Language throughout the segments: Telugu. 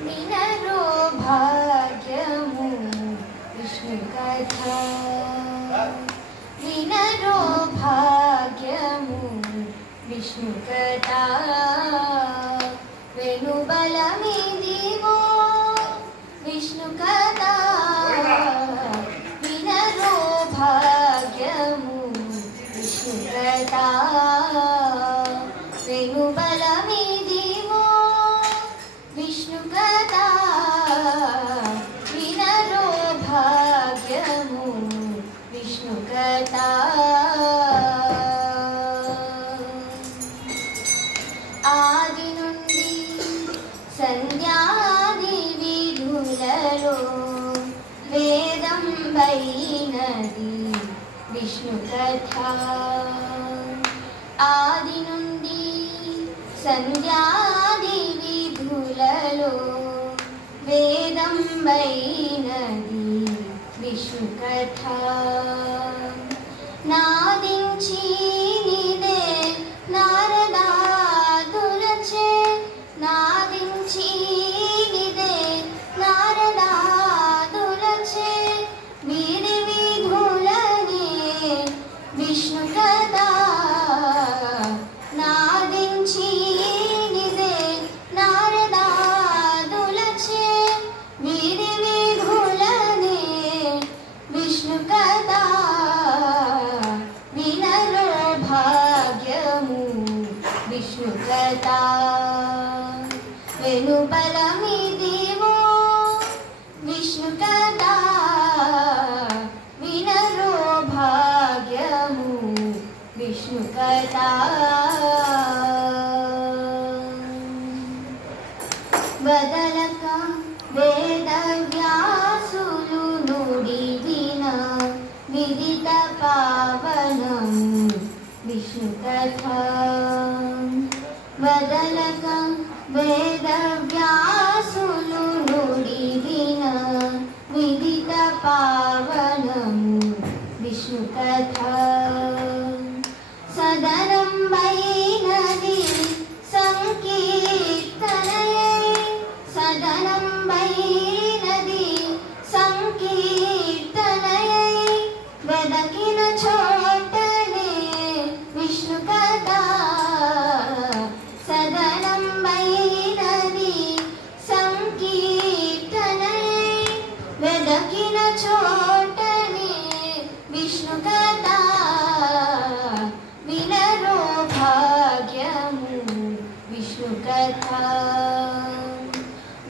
వినరో భాగ్యము విష్ణు కథ వినరో భాగ్యము విష్ణు కథ వెనుబలమిదివో విష్ణు కథ వినరో భాగ్యము విష్ణు కథ వెనుబలమిదివో విష్ణు కథ వినరో భాగ్యము విష్ణు కథ ఆది నుండి సంధ్యాది విధులలో వేదం వైనది విష్ణు కథ ఆది నుండి సంధ్యాది విధులలో వేదం వైనది విష్ణు కథ నాదించి నిదే నారదాదులచే నాదించి నిదే నారదాదులచే వీరి విధులనే విష్ణు కథ నాదించి నిదే నారదాదులచే వీరి విధులనే విష్ణు కథ వినరో భాగ్యము విష్ణు కథ వెనుబలమిదివో విష్ణు కథ వినరో భాగ్యము విష్ణు కథ వదలక వేద వ్యాసులు నుడివిన విదిత పావనం విష్ణు కథ వదలక వేద వ్యాసులు నుడివిన విదిత పావనం విష్ణు కథ సదనం వైనది సంకీర్తనయై సదనం వైనది సంకీర్తనయై వెదకిన చోటనే విష్ణు కథ సదనం వైనది సంకీర్తనయై వెదకిన చోటనే విష్ణు కథ వినరో భాగ్యము విష్ణు కథ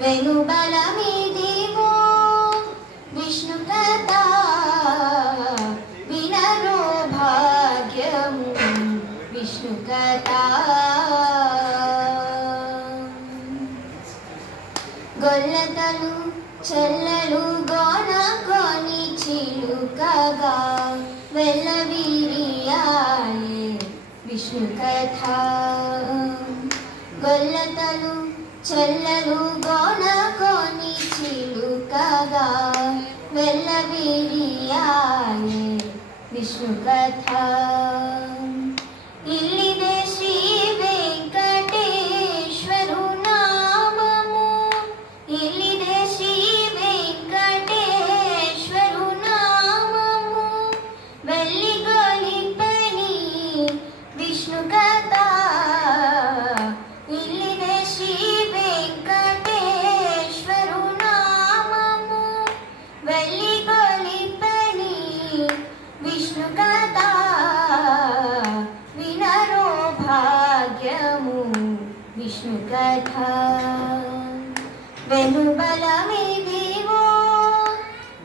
వెనుబలమిదివో విష్ణు కథ వినరో భాగ్యము విష్ణు కథ గొల్లతలు చెల్లెలు గోన కొని చిలుకగా వెల్లవిరియాయే విష్ణు కథ గొల్లతలు చెల్లెలు గోన కొని చిలుకగా వెల్లవిరియాయే విష్ణు కథ ఇల్లిదే శ్రీ వెంకటేశ్వరు నామము ఇల్లిదే శ్రీ వెంకటేశ్వరు నామము వెళ్ళి గొలిపని విష్ణు కథ ఇల్లిదే శ్రీ వెంకటేశ్వరు నామము వెళ్ళి గొలిపని విష్ణు కథ వినరో భాగ్యము విష్ణు కథ వెనుబలమిదివో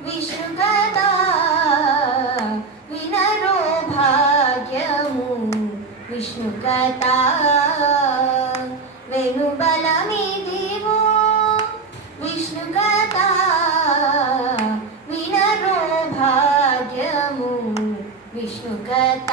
విష్ణు కథ వినరో భాగ్యము విష్ణు కథ వెనుబలమిదివో విష్ణు కథ వినరో భాగ్యము విష్ణు కథ